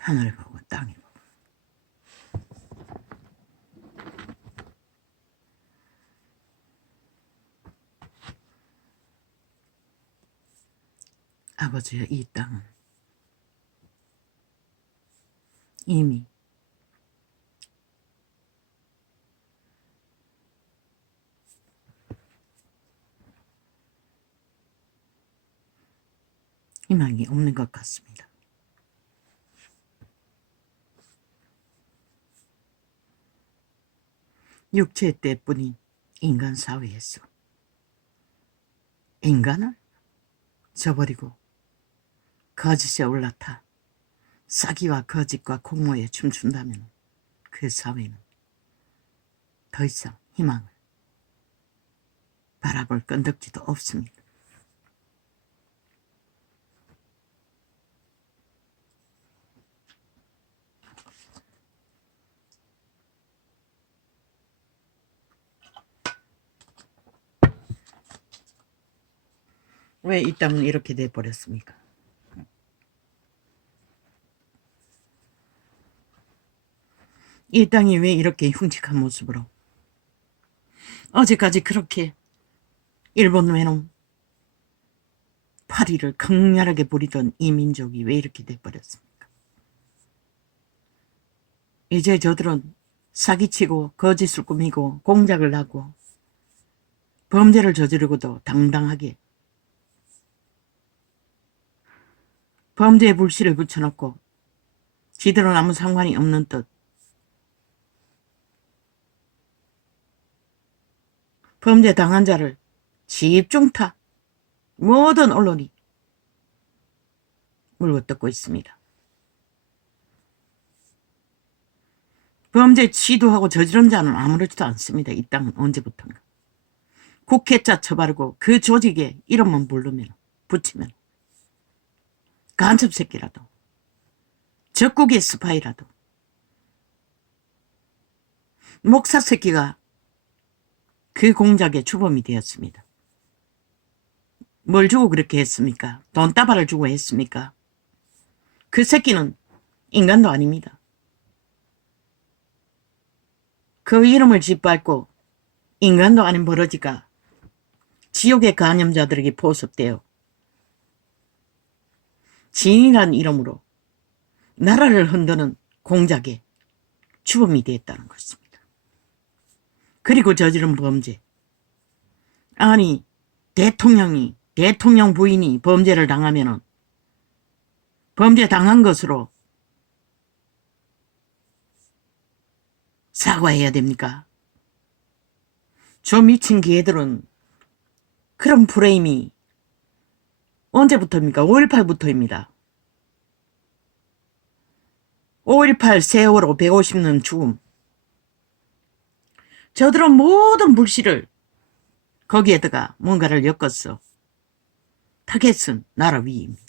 하늘을 보고 땅을 보고. 아버지여, 이 땅은 이미 희망이 없는 것 같습니다. 육체 때뿐인 인간 사회에서 인간을 저버리고 거짓에 올라타 사기와 거짓과 공모에 춤춘다면 그 사회는 더 이상 희망을 바라볼 건덕지도 없습니다. 왜 이 땅은 이렇게 돼버렸습니까? 이 땅이 왜 이렇게 흉측한 모습으로 어제까지 그렇게 일본 외놈 파리를 강렬하게 부리던 이 민족이 왜 이렇게 돼버렸습니까? 이제 저들은 사기치고 거짓을 꾸미고 공작을 하고 범죄를 저지르고도 당당하게 범죄에 불씨를 붙여놓고 지들은 아무 상관이 없는 듯 범죄 당한 자를 집중타 모든 언론이 물어뜯고 있습니다. 범죄 시도하고 저지른 자는 아무렇지도 않습니다. 이 땅은 언제부턴가. 국회자 처바르고 그 조직에 이름만 부르면 붙이면 간첩 새끼라도 적국의 스파이라도 목사 새끼가 그 공작에 주범이 되었습니다. 뭘 주고 그렇게 했습니까? 돈다발을 주고 했습니까? 그 새끼는 인간도 아닙니다. 그 이름을 짓밟고 인간도 아닌 버러지가 지옥의 간염자들에게 포섭되어 진이란 이름으로 나라를 흔드는 공작에 주범이 되었다는 것입니다. 그리고 저지른 범죄. 아니, 대통령 부인이 범죄를 당하면은 범죄 당한 것으로 사과해야 됩니까? 저 미친 개들은 그런 프레임이 언제부터입니까? 5.18부터입니다. 5.18 세월호 150년 죽음. 저들은 모든 불씨를 거기에다가 뭔가를 엮었어. 타겟은 나라 위입니다.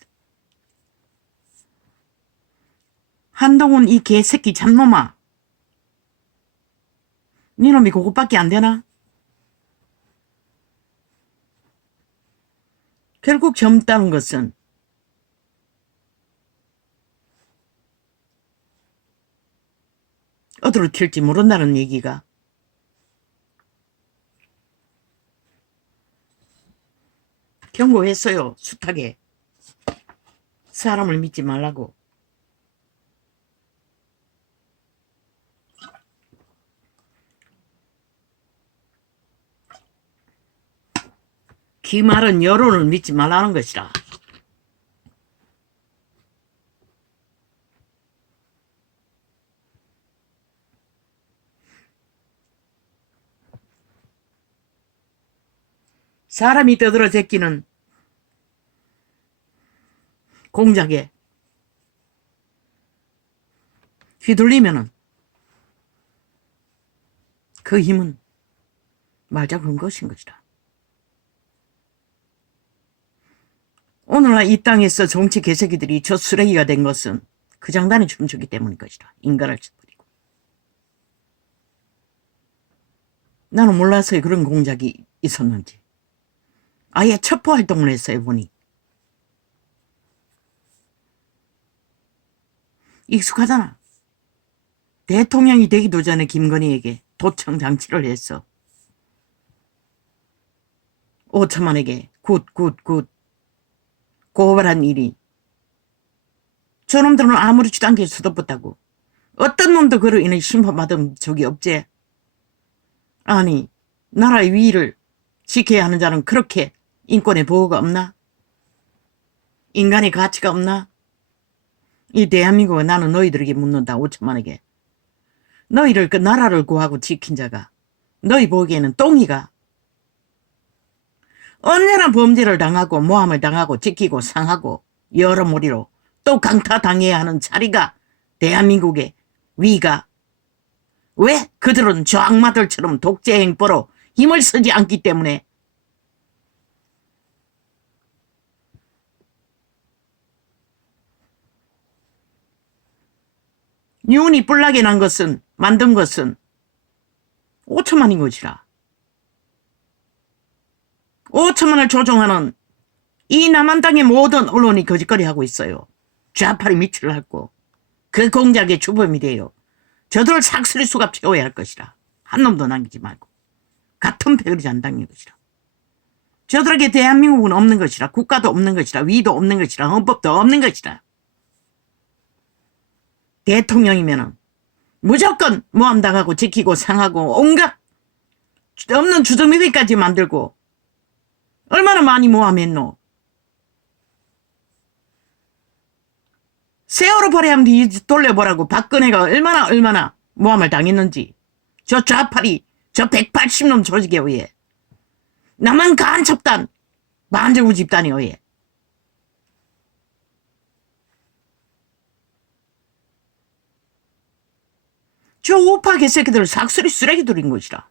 한동훈 이 개새끼 잡놈아. 니놈이 그것밖에 안 되나? 결국 젊다는 것은 어디로 튈지 모른다는 얘기가 경고했어요. 숱하게. 사람을 믿지 말라고. 기말은 여론을 믿지 말라는 것이라. 사람이 떠들어 제끼는 공작에 휘둘리면은 그 힘은 말잡은 것인 것이다. 오늘날 이 땅에서 정치 개새끼들이 저 쓰레기가 된 것은 그 장단에 춤추기 때문인 것이다. 인간을 쳐버리고. 나는 몰랐어요. 그런 공작이 있었는지. 아예 첩보 활동을 했어요. 보니. 익숙하잖아. 대통령이 되기도 전에 김건희에게 도청 장치를 했어. 5천만에게 굿 고발한 일이. 저놈들은 아무렇지도 않게 수도붙다고. 어떤 놈도 그로 인해 심판받은 적이 없지. 아니 나라의 위의를 지켜야 하는 자는 그렇게 인권의 보호가 없나? 인간의 가치가 없나? 이 대한민국은 나는 너희들에게 묻는다. 5천만에게. 너희를 그 나라를 구하고 지킨 자가 너희 보기에는 똥이가 언제나 범죄를 당하고 모함을 당하고 지키고 상하고 여러모리로 또 강타당해야 하는 자리가 대한민국의 위가 왜? 그들은 저 악마들처럼 독재 행보로 힘을 쓰지 않기 때문에. 윤이 뿔나게 난 것은 만든 것은 5천만인 것이라. 5천만을 조종하는 이 남한당의 모든 언론이 거짓거리하고 있어요. 좌파리 미치를 하고 그 공작의 주범이 돼요. 저들을 삭스리 수갑 채워야 할 것이라. 한 놈도 남기지 말고. 같은 패거리 잔당인 것이라. 저들에게 대한민국은 없는 것이라. 국가도 없는 것이라. 위도 없는 것이라. 헌법도 없는 것이라. 대통령이면은 무조건 모함당하고 지키고 상하고 온갖 없는 주정미비까지 만들고 얼마나 많이 모함했노. 세월호 벌해하면 돌려보라고. 박근혜가 얼마나 모함을 당했는지. 저 좌파리 저 180놈 조직에 의해 남한 간첩단 만주구 집단에 의해 저 우파 개새끼들을 삭스리 쓰레기들인 것이라.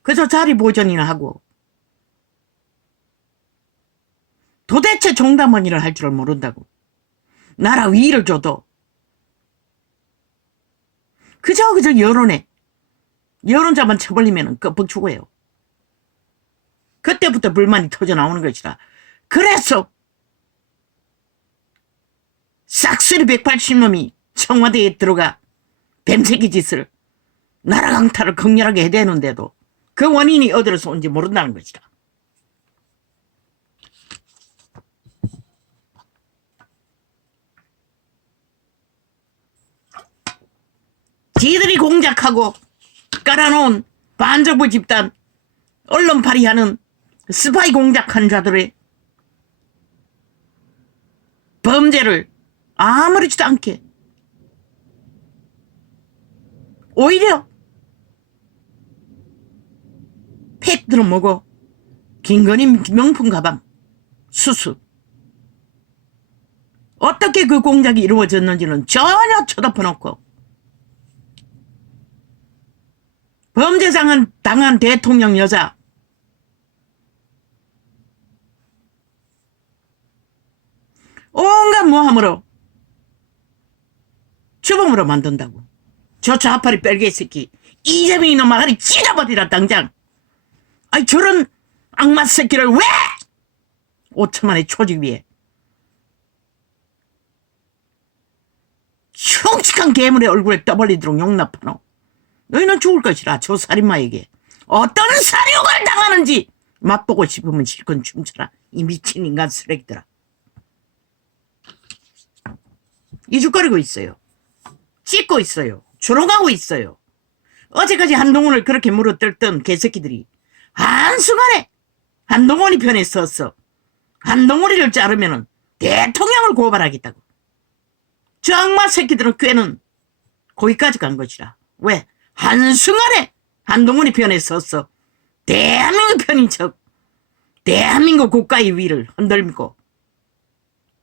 그저 자리 보전이나 하고 도대체 종담원이를 할 줄을 모른다고. 나라 위를 줘도 그저 여론자만 쳐벌리면 껍벅 죽어요. 그때부터 불만이 터져 나오는 것이라. 그래서 싹쓸이 180놈이 청와대에 들어가 뱀새끼 짓을 나라 강탈을 극렬하게 해대는데도 그 원인이 어디로서 온지 모른다는 것이라. 지들이 공작하고 깔아놓은 반정부 집단 언론파리하는 스파이 공작한 자들의 범죄를 아무렇지도 않게 오히려 팩들은 뭐고 김건희 명품 가방 수수 어떻게 그 공작이 이루어졌는지는 전혀 쳐다보놓고 범죄상은 당한 대통령 여자 온갖 모함으로 주범으로 만든다고. 저 좌파리 뺄개 새끼 이재명이 너 마가리 찢어버리라 당장. 아이 저런 악마 새끼를 왜 5천만의 조직 위에 흉측한 괴물의 얼굴에 떠벌리도록 용납하노. 너희는 죽을 것이라. 저 살인마에게 어떤 사륙을 당하는지 맛보고 싶으면 실컷 춤춰라. 이 미친 인간 쓰레기들아. 이죽거리고 있어요. 찢고 있어요. 조롱하고 있어요. 어제까지 한동훈을 그렇게 물어뜯던 개새끼들이 한순간에 한동훈이 편에 섰어. 한동훈이를 자르면은 대통령을 고발하겠다고. 저 악마 새끼들은 꾀는 거기까지 간 것이라. 왜? 한순간에 한동훈이 편에 섰어. 대한민국 편인 척 대한민국 국가의 위를 흔들고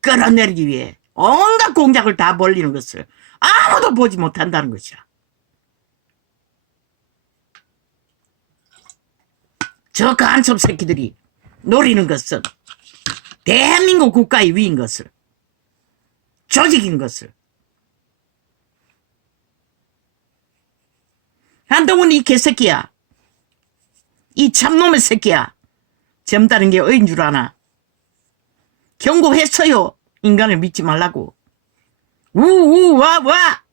끌어내리기 위해 온갖 공작을 다 벌리는 것을 아무도 보지 못한다는 것이라. 저 간첩 새끼들이 노리는 것은 대한민국 국가의 위인 것을, 조직인 것을. 한동훈 이 개새끼야. 이 참놈의 새끼야. 젊다는 게 어인 줄 아나. 경고했어요. 인간을 믿지 말라고. 우우 와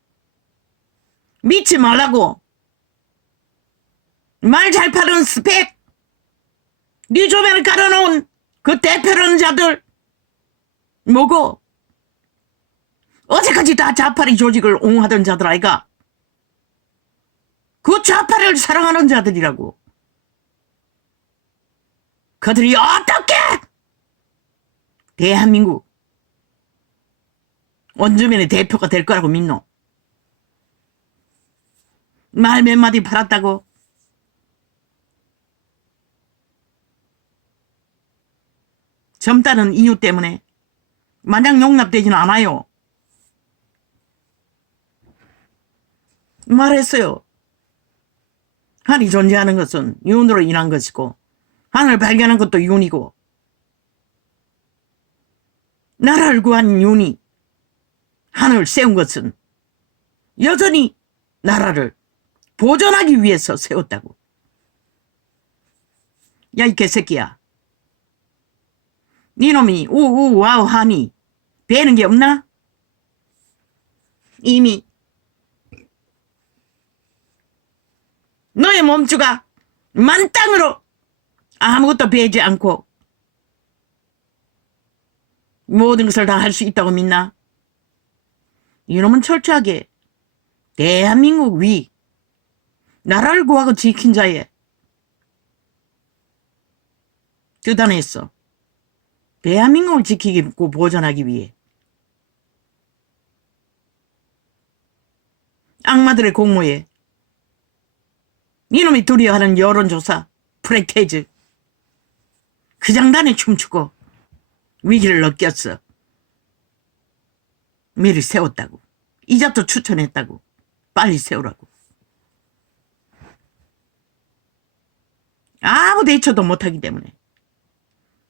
믿지 말라고. 말 잘 파는 스펙 네 주변에 깔아놓은 그 대표라는 자들 뭐고 어제까지 다 좌파리 조직을 옹호하던 자들 아이가. 그 좌파를 사랑하는 자들이라고. 그들이 어떻게 대한민국 원주민의 대표가 될 거라고 믿노? 말 몇 마디 팔았다고? 젊다는 이유 때문에 마냥 용납되지는 않아요. 말했어요. 한이 존재하는 것은 윤으로 인한 것이고 한을 발견한 것도 윤이고 나라를 구한 윤이 한을 세운 것은 여전히 나라를 보존하기 위해서 세웠다고. 야, 이 개새끼야. 니놈이 우우 와우 하니 배는 게 없나? 이미 너의 몸주가 만땅으로 아무것도 배지 않고 모든 것을 다 할 수 있다고 믿나? 이놈은 철저하게 대한민국 위 나라를 구하고 지킨 자의 뜻안했어. 대한민국을 지키고 보존하기 위해 악마들의 공모에 이놈이 두려워하는 여론조사 프레테이즈 그 장단에 춤추고 위기를 느꼈어. 미리 세웠다고. 이자도 추천했다고. 빨리 세우라고. 아무 대처도 못하기 때문에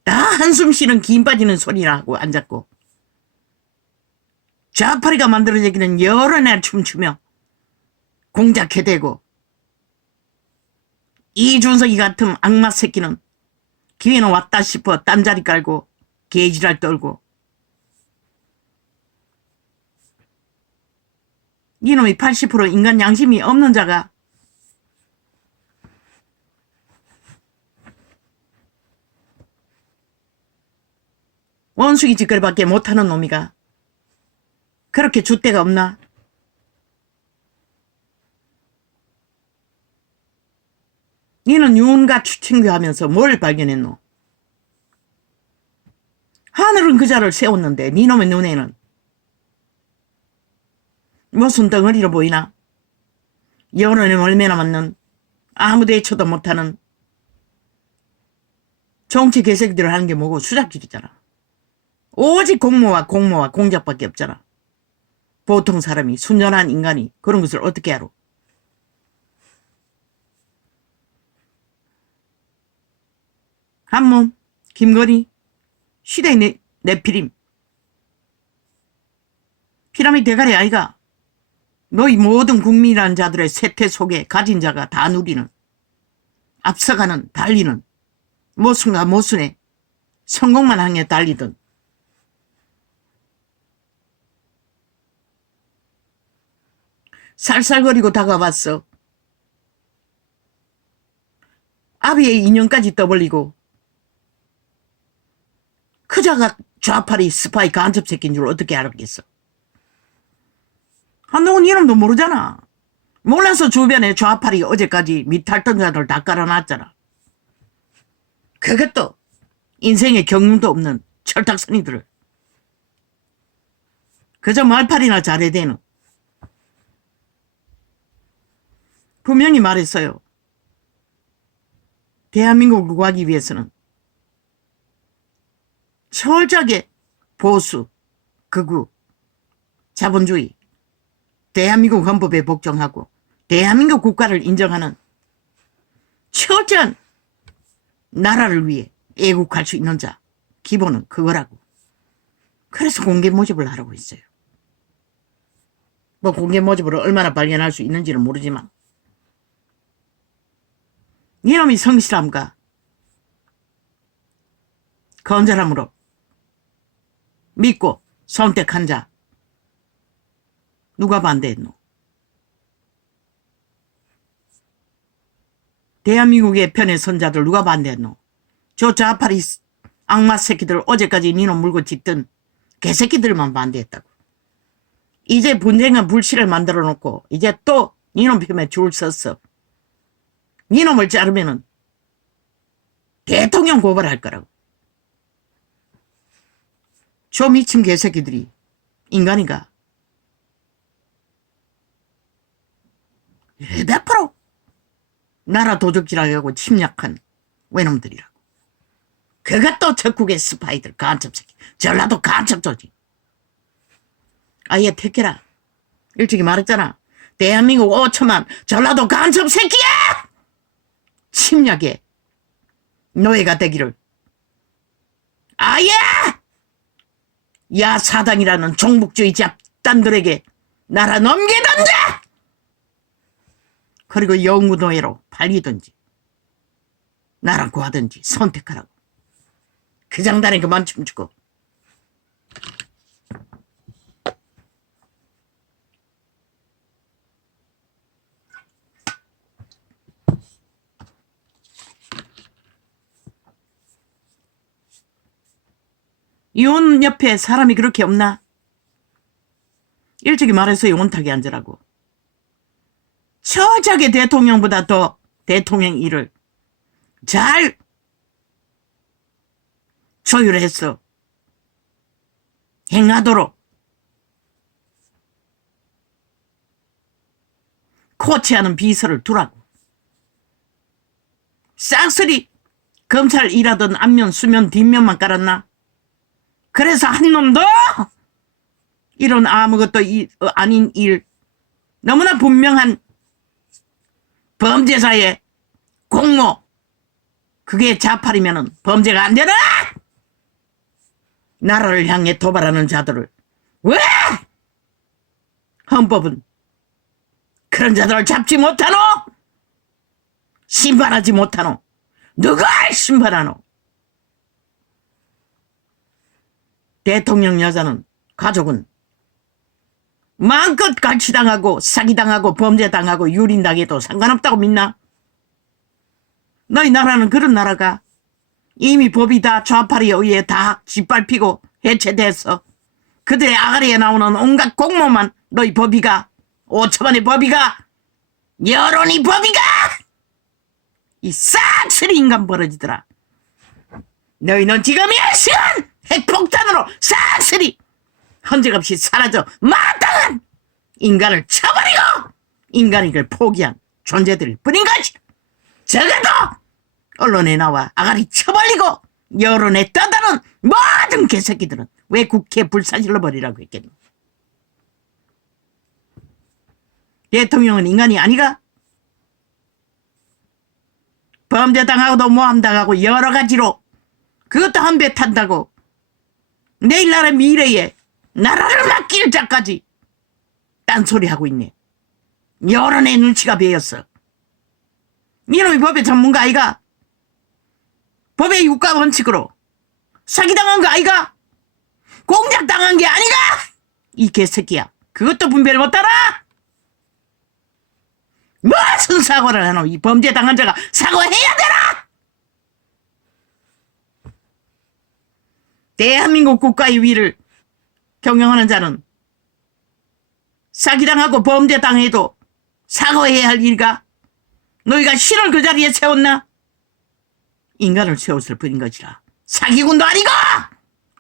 다 한숨 쉬는 긴 빠지는 소리나 하고 앉았고 좌파리가 만들어지기는 여러 날 춤추며 공작해대고 이준석이 같은 악마 새끼는 기회는 왔다 싶어 딴자리 깔고 개지랄 떨고 이놈이 80% 인간 양심이 없는 자가 원숭이 짓거리밖에 못하는 놈이가 그렇게 줏대가 없나? 니는 윤과 추친교하면서 뭘 발견했노? 하늘은 그자를 세웠는데 니놈의 눈에는 무슨 덩어리로 보이나? 여론에 얼마나 맞는 아무 대처도 못하는 정치 개새끼들을 하는 게 뭐고 수작질이잖아. 오직 공모와 공작밖에 없잖아. 보통 사람이 순전한 인간이 그런 것을 어떻게 알아? 한몸 김건희 시대의 내피림 피라미드 대가리 아이가 너희 모든 국민이라는 자들의 세태 속에 가진 자가 다 누리는 앞서가는 달리는 모순과 모순에 성공만 향해 달리던 살살거리고 다가왔어. 아비의 인형까지 떠벌리고 그자가 좌파리 스파이 간첩 새끼인 줄 어떻게 알았겠어? 한동훈 이름도 모르잖아. 몰라서 주변에 좌파리 어제까지 밑탈던 자들 다 깔아놨잖아. 그것도 인생에 경륜도 없는 철딱선이들을 그저 말팔이나 잘해대는. 분명히 말했어요. 대한민국을 구하기 위해서는 철저하게 보수, 극우, 자본주의, 대한민국 헌법에 복종하고 대한민국 국가를 인정하는 철저한 나라를 위해 애국할 수 있는 자 기본은 그거라고. 그래서 공개 모집을 하라고 했어요. 뭐 공개 모집으로 얼마나 발견할 수 있는지는 모르지만 이놈이 성실함과 건전함으로 믿고 선택한 자 누가 반대했노? 대한민국의 편에 선 자들 누가 반대했노? 저 좌파리 악마 새끼들 어제까지 니놈 물고 짖던 개새끼들만 반대했다고. 이제 분쟁과 불씨를 만들어 놓고 이제 또 니놈 편에 줄 섰어. 니놈을 자르면은 대통령 고발할 거라고. 저 미친 개새끼들이 인간인가? 100% 나라 도적질하려고 침략한 외놈들이라고. 그것도 적국의 스파이들 간첩 새끼. 전라도 간첩 조직. 아예 택해라. 일찍이 말했잖아. 대한민국 5천만 전라도 간첩 새끼야! 침략의 노예가 되기를. 아예! 야사당이라는 종북주의 잡단들에게 나라 넘기던지! 그리고 영구노예로 팔리든지 나랑 구하든지 선택하라고. 그 장단에 그만 춤추고. 이혼 옆에 사람이 그렇게 없나? 일찍이 말해서 이혼탁에 앉으라고. 처자게 대통령보다 더 대통령 일을 잘 조율해서 행하도록 코치하는 비서를 두라고. 싹쓸이 검찰 일하던 앞면 수면 뒷면만 깔았나? 그래서 한 놈도 이런 아무것도 아닌 일, 너무나 분명한 범죄자의 공모, 그게 자팔이면은 범죄가 안 되나? 나라를 향해 도발하는 자들을 왜 헌법은 그런 자들을 잡지 못하노? 심판하지 못하노? 누가 심판하노? 대통령 여자는, 가족은 마음껏 갈취당하고 사기당하고 범죄당하고 유린당해도 상관없다고 믿나? 너희 나라는 그런 나라가? 이미 법이 다 좌파리에 의해 다 짓밟히고 해체돼서 그들의 아가리에 나오는 온갖 공모만 너희 법이가, 5천만의 법이가, 여론이 법이가! 이 싹쓸이 인간 버러지더라. 너희는 지금 이 시간 핵폭탄으로 싹쓸이 헌적없이 사라져 마땅한 인간을 쳐버리고 인간이길 포기한 존재들일 뿐인 거지. 적어도 언론에 나와 아가리 쳐버리고 여론에 떠드는 모든 개새끼들은 왜 국회에 불사질러 버리라고 했겠노? 대통령은 인간이 아니가? 범죄당하고도 모함당하고 여러 가지로 그것도 한 배 탄다고 내일 나라 미래에 나라를 맡길 자까지 딴소리하고 있네. 여론의 눈치가 배였어. 이놈이 법의 전문가 아이가? 법의 유가 원칙으로 사기당한 거 아이가? 공작당한 게 아니가? 이 개새끼야. 그것도 분별 못 알아? 무슨 사고를 하노? 이 범죄 당한 자가 사과해야 되나? 대한민국 국가의 위를 경영하는 자는 사기당하고 범죄당해도 사과해야 할 일가? 너희가 신을 그 자리에 세웠나? 인간을 세웠을 뿐인 것이라. 사기꾼도 아니고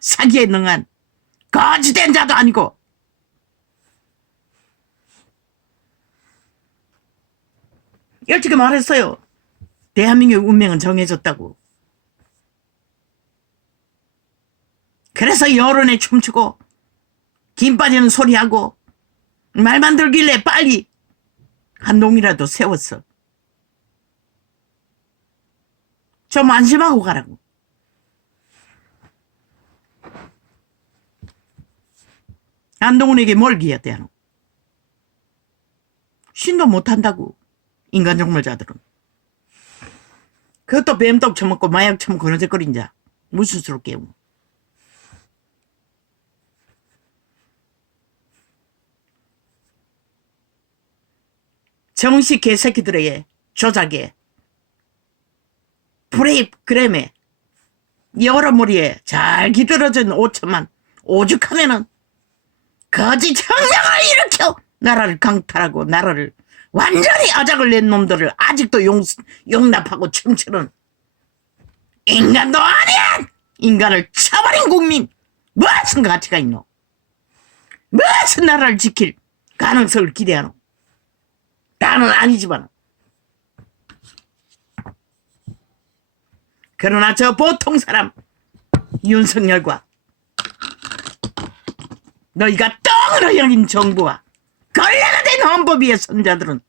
사기에 능한 거지된 자도 아니고. 일찍이 말했어요. 대한민국의 운명은 정해졌다고. 그래서 여론에 춤추고 김 빠지는 소리하고 말만 들길래 빨리 한 놈이라도 세웠어. 좀 안심하고 가라고. 안동훈에게 뭘 기해야 되노? 신도 못한다고. 인간종말자들은. 그것도 뱀떡 처먹고 마약 처먹고 그러적거린 자. 무슨 수로 깨우노? 정식 개새끼들에게 조작에 프로그램에 여러 무리에 잘 기들어진 5천만 오죽하면은 거짓 혁명을 일으켜 나라를 강탈하고 나라를 완전히 아작을 낸 놈들을 아직도 용납하고 춤추는 인간도 아니야! 인간을 쳐버린 국민 무슨 가치가 있노? 무슨 나라를 지킬 가능성을 기대하노? 나는 아니지만 그러나 저 보통 사람 윤석열과 너희가 똥으로 여긴 정부와 걸레가 된 헌법위의 선자들은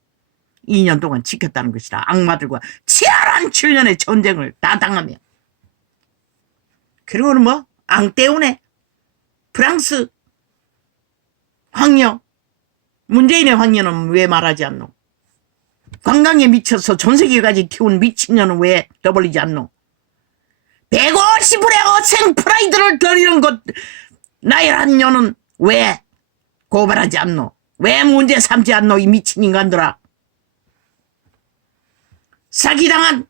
2년 동안 지켰다는 것이다. 악마들과 치열한 7년의 전쟁을 다 당하며 그리고는 뭐 앙떼우네 프랑스 황녀 문재인의 황녀는 왜 말하지 않노? 관광에 미쳐서 전 세계까지 튀운 미친년은 왜 떠벌리지 않노? 150불의 어생 프라이드를 들이는 것 나열한 년은 왜 고발하지 않노? 왜 문제 삼지 않노? 이 미친 인간들아. 사기당한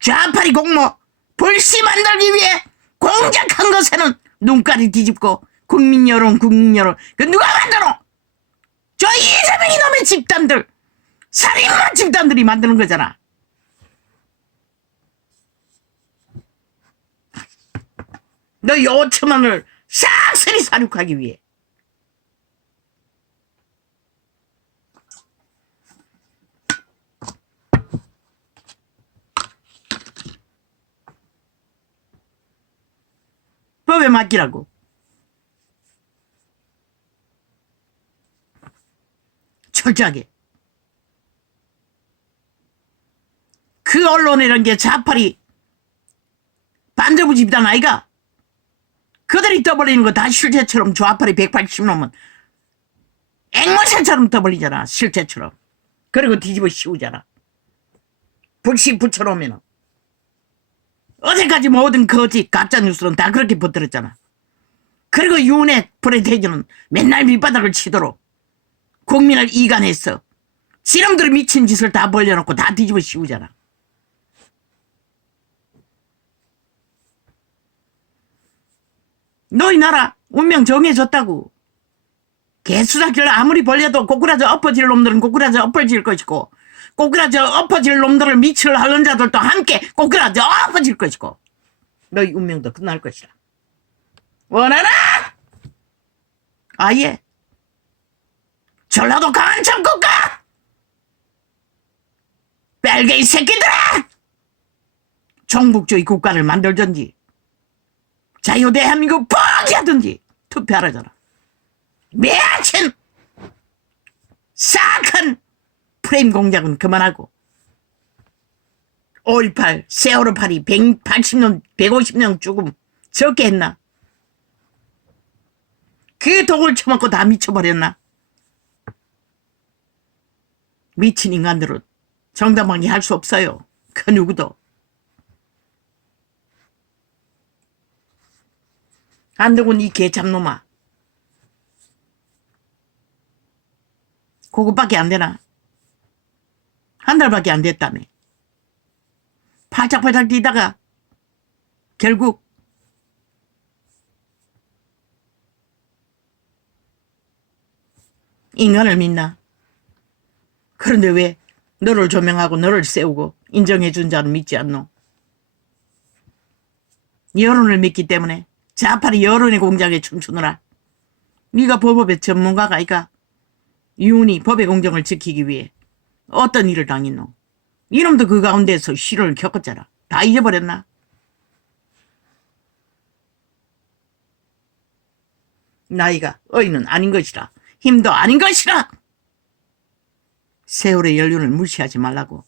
좌파리 공모 불씨 만들기 위해 공작한 것에는 눈깔이 뒤집고 국민 여론 그 누가 만들어? 저 이재명이 놈의 집단들 살인마 집단들이 만드는 거잖아. 너 5천만을 싹쓸이 사륙하기 위해. 법에 맡기라고. 철저하게. 그 언론이라는 게 좌파리 반정부 집단 아이가? 그들이 떠벌리는 거 다 실제처럼 좌파리 180놈은 앵무새처럼 떠벌리잖아. 실제처럼. 그리고 뒤집어 씌우잖아. 불씨 붙여놓으면 어제까지 모든 거짓 가짜뉴스는 다 그렇게 퍼뜨렸잖아. 그리고 윤핵 프레테이저는 맨날 밑바닥을 치도록 국민을 이간했어. 지름들이 미친 짓을 다 벌려놓고 다 뒤집어 씌우잖아. 너희 나라 운명 정해졌다고. 개수작질 아무리 벌려도 꼬꾸라져 엎어질 놈들은 꼬꾸라져 엎어질 것이고 꼬꾸라져 엎어질 놈들을 미칠 하는 자들도 함께 꼬꾸라져 엎어질 것이고 너희 운명도 끝날 것이라. 원하나? 아예 전라도 간첩국가 벨게이 새끼들아! 종북주의 국가를 만들든지 자유대한민국 포기하든지 투표하라잖아. 미친 싹한 프레임 공작은 그만하고 5.18 세월호 파리 180년 150년 죽음 적게 했나? 그 독을 처먹고 다 미쳐버렸나? 미친 인간들은 정당방위 할 수 없어요. 그 누구도. 안동은 이 개잡놈아. 그것밖에 안 되나? 한 달밖에 안 됐다며. 팔짝팔짝 뛰다가 결국 인간을 믿나? 그런데 왜 너를 조명하고 너를 세우고 인정해준 자는 믿지 않노? 여론을 믿기 때문에 좌파리 여론의 공작에 춤추느라. 네가 법업의 전문가가 아이가 윤이 법의 공정을 지키기 위해 어떤 일을 당했노? 이놈도 그 가운데서 시련을 겪었잖아. 다 잊어버렸나? 나이가 어이는 아닌 것이라. 힘도 아닌 것이라. 세월의 연륜을 무시하지 말라고.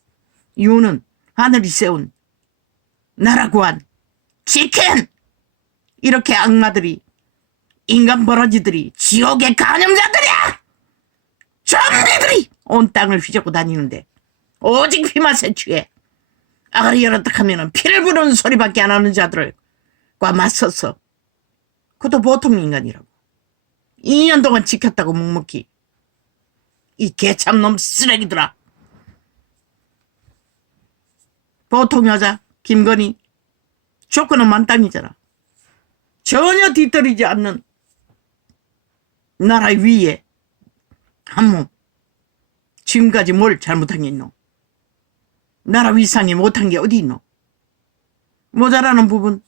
윤은 하늘이 세운 나라 구한 지킨 이렇게 악마들이 인간 버러지들이 지옥의 간염자들이야. 좀비들이 온 땅을 휘젓고 다니는데 오직 피맛에 취해 아가리 열었다 하면은 피를 부르는 소리밖에 안 하는 자들과 맞서서 그것도 보통 인간이라고 2년 동안 지켰다고 묵묵히 이 개참놈 쓰레기들아. 보통 여자 김건희 조건은 만땅이잖아. 전혀 뒤떨리지 않는 나라 위에 한 몸. 지금까지 뭘 잘못한 게 있노? 나라 위상에 못한 게 어디 있노? 모자라는 부분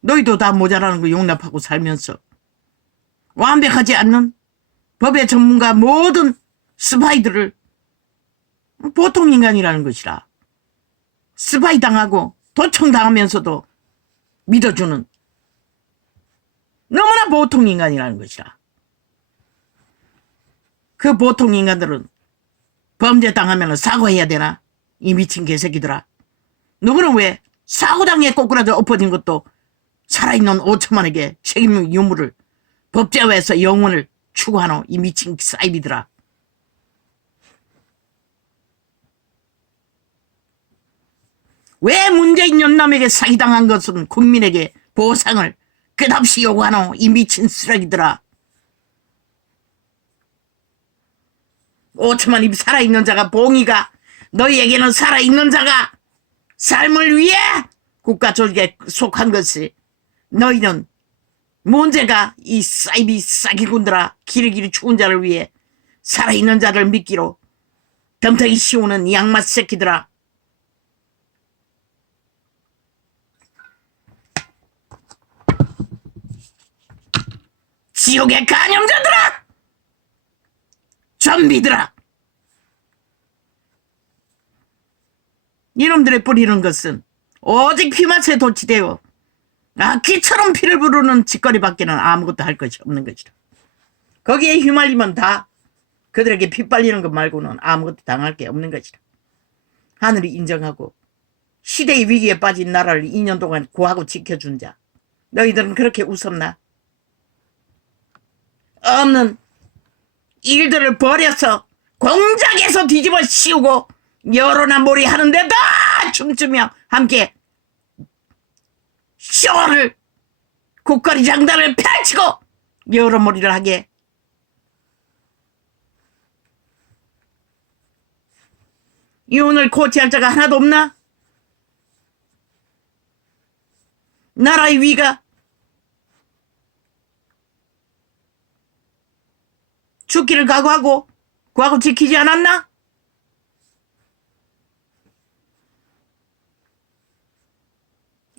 너희도 다 모자라는 거 용납하고 살면서 완벽하지 않는 법의 전문가 모든 스파이들을 보통 인간이라는 것이라. 스파이 당하고 도청 당하면서도 믿어주는 너무나 보통 인간이라는 것이라. 그 보통 인간들은 범죄 당하면 사과해야 되나? 이 미친 개새끼들아. 누구는 왜 사고당해 꼬꾸라져 엎어진 것도 살아있는 5천만에게 책임 유무를 법제화해서 영원을 추구하노? 이 미친 사이비들아. 왜 문재인 연남에게 사기당한 것은 국민에게 보상을 끝없이 요구하노? 이 미친 쓰레기들아. 5천만 입 살아있는 자가 봉이가 너희에게는 살아있는 자가 삶을 위해 국가 조직에 속한 것이 너희는 문제가 이 사이비 싸기군들아. 기르기를 죽은 자를 위해 살아있는 자를 믿기로 덤터기 씌우는 이 양맛 새끼들아. 지옥의 간염자들아! 좀비들아! 이놈들의 뿌리는 것은 오직 피맛에 도취되어 악기처럼 피를 부르는 짓거리밖에는 아무것도 할 것이 없는 것이다. 거기에 휘말리면 다 그들에게 피 빨리는 것 말고는 아무것도 당할 게 없는 것이다. 하늘이 인정하고 시대의 위기에 빠진 나라를 2년 동안 구하고 지켜준 자. 너희들은 그렇게 웃었나? 없는 일들을 벌여서 공작에서 뒤집어 씌우고 여론한 몰이 하는데도 춤추며 함께 쇼를 국거리 장단을 펼치고 여론몰이를 하게. 이혼을 고치할 자가 하나도 없나? 나라의 위가 죽기를 각오하고 구하고 지키지 않았나?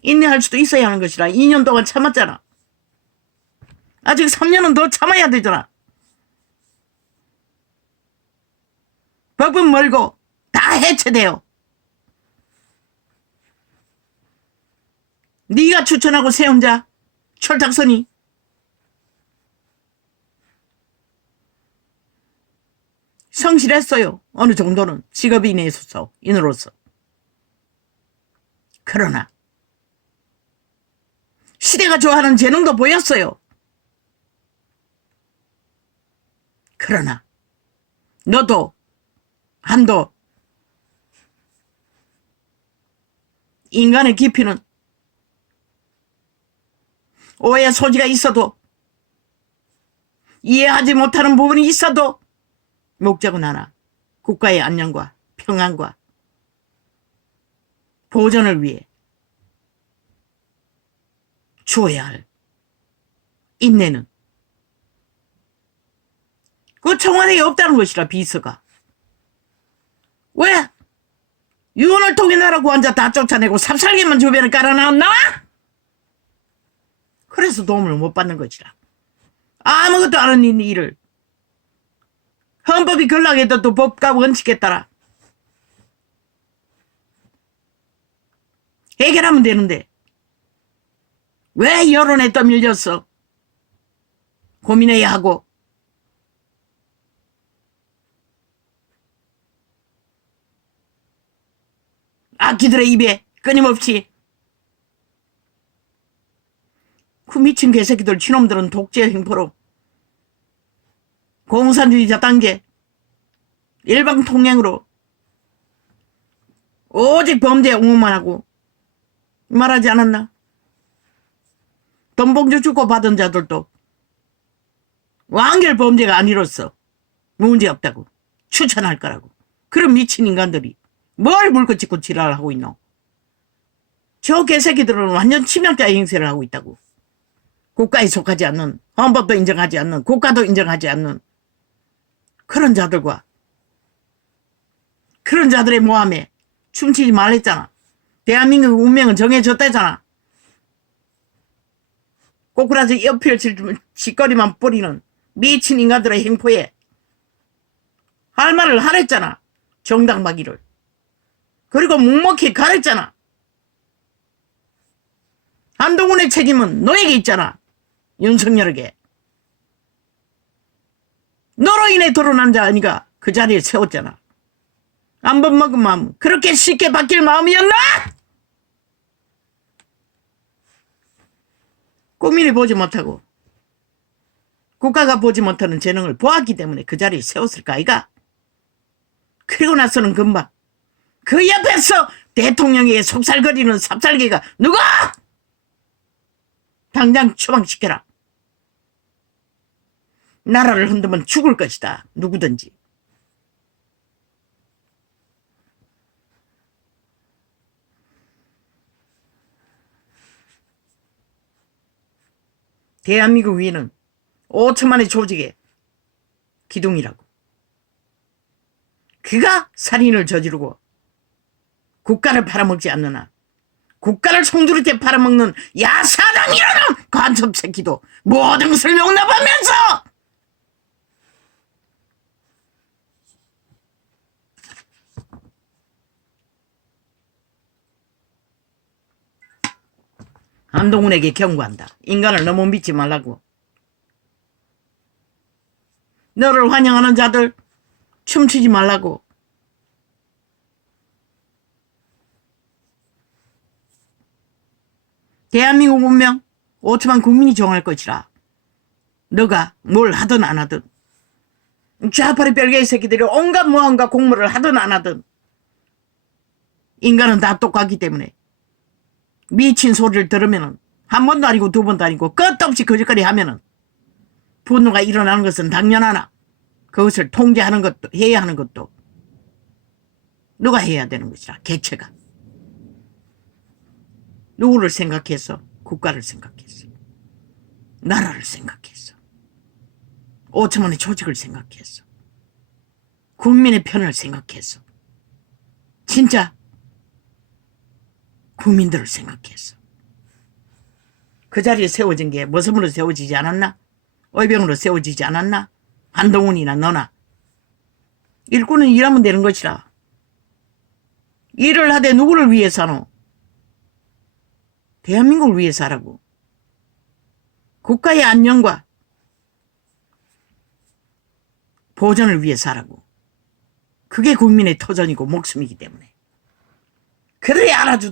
인내할 수도 있어야 하는 것이라. 2년 동안 참았잖아. 아직 3년은 더 참아야 되잖아. 법은 멀고 다 해체돼요. 네가 추천하고 세운 자 철탁선이 성실했어요. 어느 정도는 직업인으로서. 그러나 시대가 좋아하는 재능도 보였어요. 그러나 너도 한도 인간의 깊이는 오해 소지가 있어도 이해하지 못하는 부분이 있어도 목적은 하나. 국가의 안녕과 평안과 보존을 위해 주어야 할 인내는 그 청와대에 없다는 것이라. 비서가 왜 유언을 통일하라고 앉아 다 쫓아내고 삽살개만 주변에 깔아놨나? 그래서 도움을 못 받는 것이라. 아무것도 안 하는 일을 헌법이 걸락해도 또 법과 원칙에 따라 해결하면 되는데 왜 여론에 떠밀려서 고민해야 하고 악기들의 입에 끊임없이 그 미친 개새끼들 지놈들은 독재 행포로 공산주의자 단계 일방통행으로 오직 범죄에 옹호만 하고 말하지 않았나? 돈봉주 주고 받은 자들도 완결 범죄가 아니로서 문제없다고 추천할 거라고. 그런 미친 인간들이 뭘 물고 찍고 지랄하고 있노? 저 개새끼들은 완전 치명자 행세를 하고 있다고. 국가에 속하지 않는, 헌법도 인정하지 않는, 국가도 인정하지 않는 그런 자들과 그런 자들의 모함에 춤추지 말랬잖아. 대한민국 운명은 정해졌다잖아. 꼬꾸라지 옆을 짓거리만 뿌리는 미친 인간들의 행포에 할 말을 하랬잖아. 정당방위를. 그리고 묵묵히 가랬잖아. 한동훈의 책임은 너에게 있잖아. 윤석열에게. 너로 인해 드러난 자 아니가 그 자리에 세웠잖아. 한 번 먹은 마음 그렇게 쉽게 바뀔 마음이었나? 국민이 보지 못하고 국가가 보지 못하는 재능을 보았기 때문에 그 자리에 세웠을까 아이가? 그리고 나서는 금방 그 옆에서 대통령에게 속살거리는 삽살개가 누가? 당장 추방시켜라. 나라를 흔들면 죽을 것이다. 누구든지. 대한민국 위는 5천만의 조직의 기둥이라고. 그가 살인을 저지르고 국가를 팔아먹지 않는 한 국가를 송두리째 팔아먹는 야사당이라는 간첩 새끼도 모든 것을 용납하면서 한동훈에게 경고한다. 인간을 너무 믿지 말라고. 너를 환영하는 자들 춤추지 말라고. 대한민국 운명 5천만 국민이 정할 것이라. 너가 뭘 하든 안 하든 좌파리 별개의 새끼들이 온갖 무언가 공모를 하든 안 하든 인간은 다 똑같기 때문에 미친 소리를 들으면은 한 번도 아니고 두 번도 아니고 끝도 없이 거짓거리 하면은 분노가 일어나는 것은 당연하나 그것을 통제하는 것도 해야 하는 것도 누가 해야 되는 것이라. 개체가 누구를 생각해서? 국가를 생각해서, 나라를 생각해서, 5천만의 조직을 생각해서, 국민의 편을 생각해서, 진짜 국민들을 생각해서 그 자리에 세워진 게 모섬으로 세워지지 않았나? 의병으로 세워지지 않았나? 한동훈이나 너나. 일꾼은 일하면 되는 것이라. 일을 하되 누구를 위해서 하노? 대한민국을 위해서 하라고. 국가의 안녕과 보전을 위해서 하라고. 그게 국민의 터전이고 목숨이기 때문에. 그래야 알아주